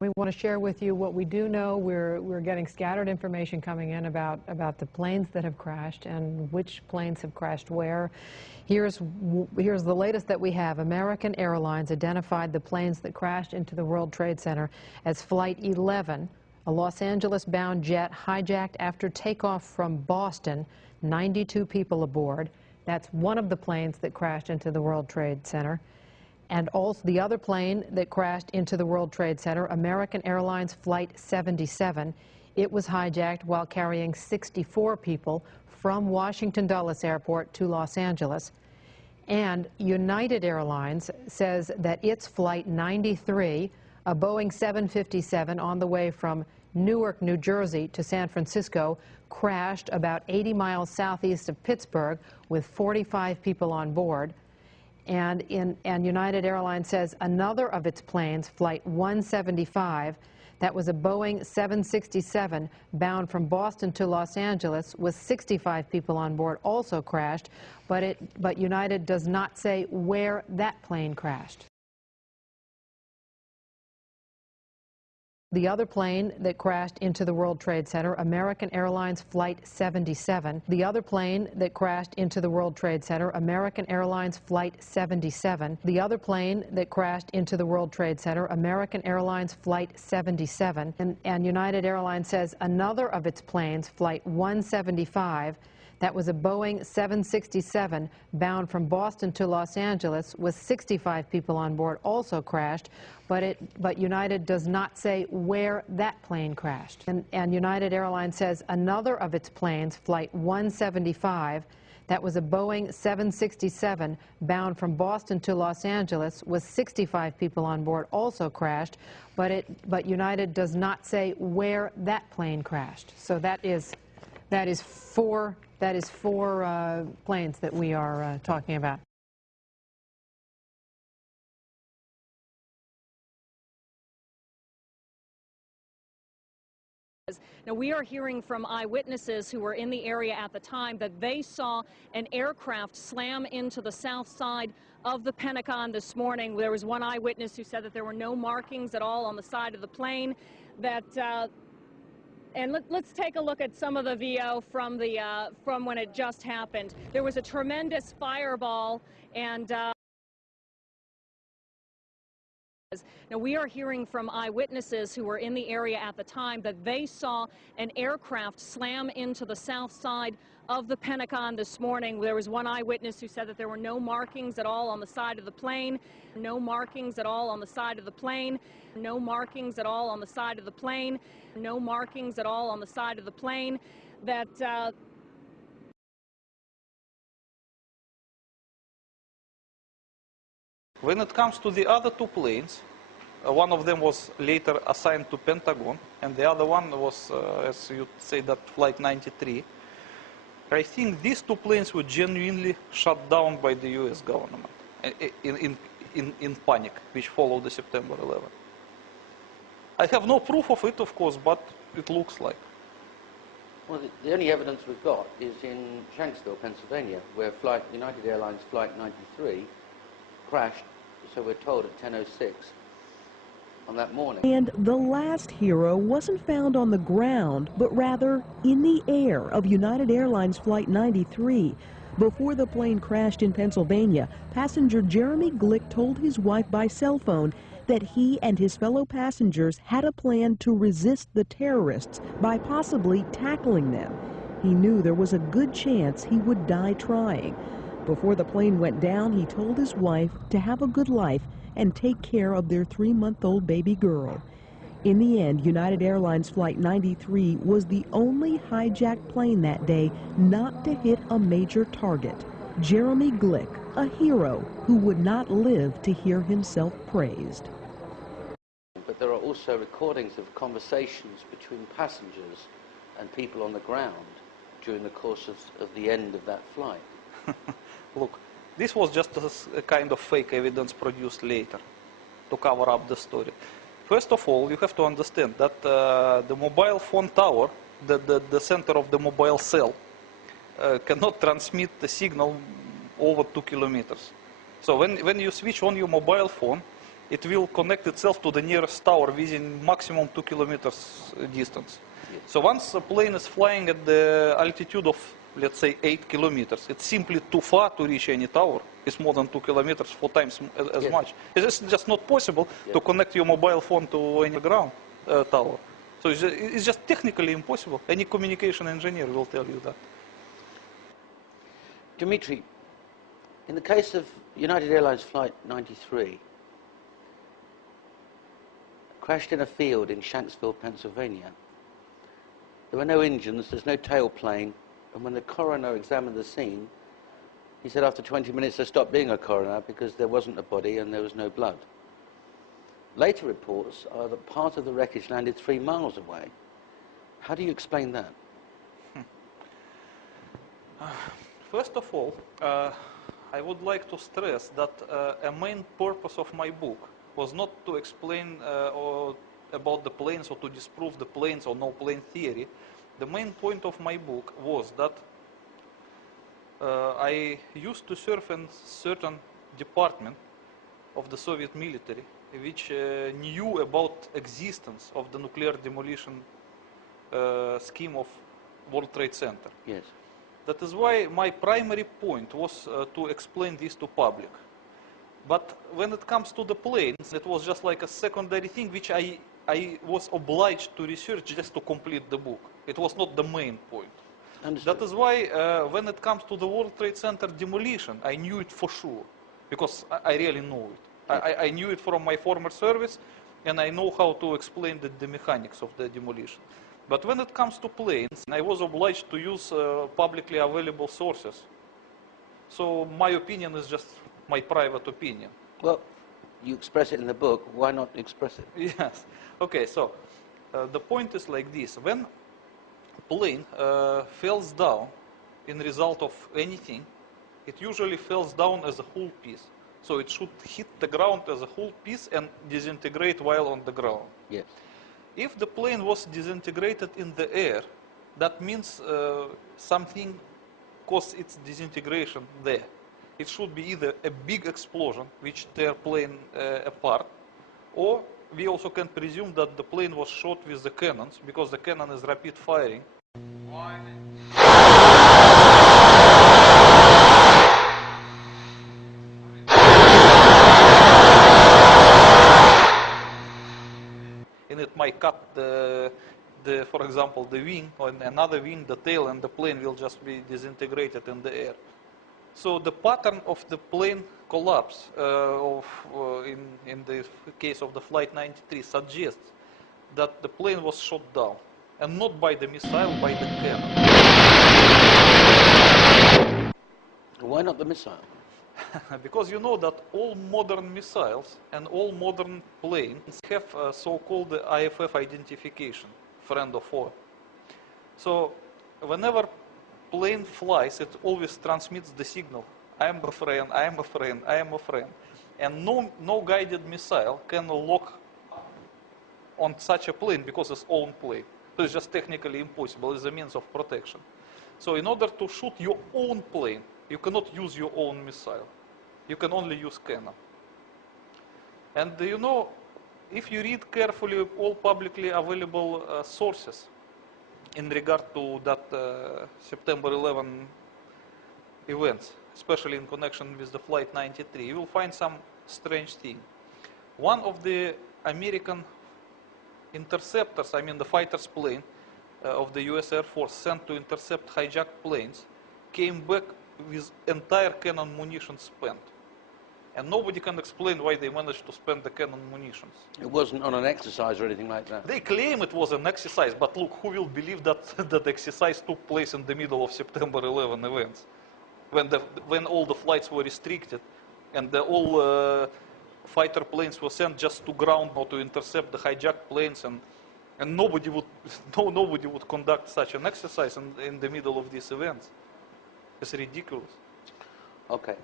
We want to share with you what we do know. We're getting scattered information coming in about the planes that have crashed and which planes have crashed where. Here's the latest that we have. American Airlines identified the planes that crashed into the World Trade Center as Flight 11, a Los Angeles-bound jet hijacked after takeoff from Boston, 92 people aboard. That's one of the planes that crashed into the World Trade Center. And also the other plane that crashed into the World Trade Center, American Airlines Flight 77. It was hijacked while carrying 64 people from Washington Dulles Airport to Los Angeles. And United Airlines says that its Flight 93, a Boeing 757 on the way from Newark, New Jersey to San Francisco, crashed about 80 miles southeast of Pittsburgh with 45 people on board. And United Airlines says another of its planes, Flight 175, that was a Boeing 767 bound from Boston to Los Angeles with 65 people on board, also crashed, but United does not say where that plane crashed. The other plane that crashed into the World Trade Center, American Airlines Flight 77. The other plane that crashed into the World Trade Center, American Airlines Flight 77. The other plane that crashed into the World Trade Center, American Airlines Flight 77. And United Airlines says another of its planes, Flight 175, that was a Boeing 767 bound from Boston to Los Angeles with 65 people on board, also crashed, but United does not say where that plane crashed. And United Airlines says another of its planes, Flight 175, that was a Boeing 767 bound from Boston to Los Angeles with 65 people on board, also crashed, but United does not say where that plane crashed. So that is four planes that we are talking about. Now, we are hearing from eyewitnesses who were in the area at the time that they saw an aircraft slam into the south side of the Pentagon this morning. There was one eyewitness who said that there were no markings at all on the side of the plane. And let's take a look at some of the VO from when it just happened. There was a tremendous fireball, and now, we are hearing from eyewitnesses who were in the area at the time that they saw an aircraft slam into the south side of the Pentagon this morning. There was one eyewitness who said that there were no markings at all on the side of the plane, no markings at all on the side of the plane, no markings at all on the side of the plane, no markings at all on the side of the plane, When it comes to the other two planes, one of them was later assigned to Pentagon, and the other one was, as you say, that Flight 93. I think these two planes were genuinely shut down by the U.S. government in panic, which followed the September 11. I have no proof of it, of course, but it looks like. Well, the only evidence we've got is in Shanksville, Pennsylvania, where United Airlines Flight 93 crashed, so we're told, at 10:06 on that morning. And the last hero wasn't found on the ground, but rather in the air of United Airlines Flight 93. Before the plane crashed in Pennsylvania, passenger Jeremy Glick told his wife by cell phone that he and his fellow passengers had a plan to resist the terrorists by possibly tackling them. He knew there was a good chance he would die trying. Before the plane went down, he told his wife to have a good life and take care of their 3-month-old baby girl. In the end, United Airlines Flight 93 was the only hijacked plane that day not to hit a major target. Jeremy Glick, a hero who would not live to hear himself praised. But there are also recordings of conversations between passengers and people on the ground during the course of the end of that flight. Look, this was just a kind of fake evidence produced later to cover up the story. First of all, you have to understand that the mobile phone tower, the center of the mobile cell, cannot transmit the signal over 2 kilometers. So when you switch on your mobile phone, it will connect itself to the nearest tower within maximum 2 kilometers distance. Yes. So once a plane is flying at the altitude of, let's say, 8 kilometers, it's simply too far to reach any tower. It's more than 2 kilometers, 4 times as Yes. much. It's just not possible Yes. to connect your mobile phone to any ground tower. So it's just technically impossible. Any communication engineer will tell you that. Dimitri, in the case of United Airlines Flight 93, crashed in a field in Shanksville, Pennsylvania. There were no engines, there's no tailplane, and when the coroner examined the scene, he said after 20 minutes there stopped being a coroner because there wasn't a body and there was no blood. Later reports are that part of the wreckage landed 3 miles away. How do you explain that? First of all, I would like to stress that a main purpose of my book was not to explain about the planes or to disprove the planes or no plane theory. The main point of my book was that I used to serve in certain department of the Soviet military which knew about existence of the nuclear demolition scheme of World Trade Center. Yes. That is why my primary point was to explain this to public. But when it comes to the planes, it was just like a secondary thing which I was obliged to research just to complete the book. It was not the main point. Understood. That is why when it comes to the World Trade Center demolition, I knew it for sure, because I really know it. I knew it from my former service, and I know how to explain the mechanics of the demolition. But when it comes to planes, I was obliged to use publicly available sources. So my opinion is just my private opinion. Well, you express it in the book, why not express it? Yes. Okay, so the point is like this. When plane falls down in result of anything, it usually falls down as a whole piece. So it should hit the ground as a whole piece and disintegrate while on the ground. Yes. If the plane was disintegrated in the air, that means something caused its disintegration there. It should be either a big explosion, which tear plane apart, or we also can presume that the plane was shot with the cannons, because the cannon is rapid firing. And it might cut for example, the wing, or another wing, the tail, and the plane will just be disintegrated in the air. So the pattern of the plane collapse in the case of the Flight 93 suggests that the plane was shot down, and not by the missile, by the cannon. Why not the missile? Because you know that all modern missiles and all modern planes have so-called IFF identification, friend or foe. So whenever plane flies, it always transmits the signal, I am a friend, I am a friend, I am a friend. And no guided missile can lock on such a plane because it's own plane. So it's just technically impossible. It's a means of protection. So in order to shoot your own plane, you cannot use your own missile. You can only use cannon. And you know, if you read carefully all publicly available sources in regard to that September 11 events, especially in connection with the Flight 93, you will find some strange thing. One of the American interceptors, I mean the fighter's plane of the US Air Force sent to intercept hijacked planes, came back with entire cannon munition spent. And nobody can explain why they managed to spend the cannon munitions. It wasn't on an exercise or anything like that? They claim it was an exercise, but look, who will believe that that exercise took place in the middle of September 11 events? When all the flights were restricted and all fighter planes were sent just to ground or to intercept the hijacked planes, and nobody would conduct such an exercise in the middle of these events. It's ridiculous. Okay.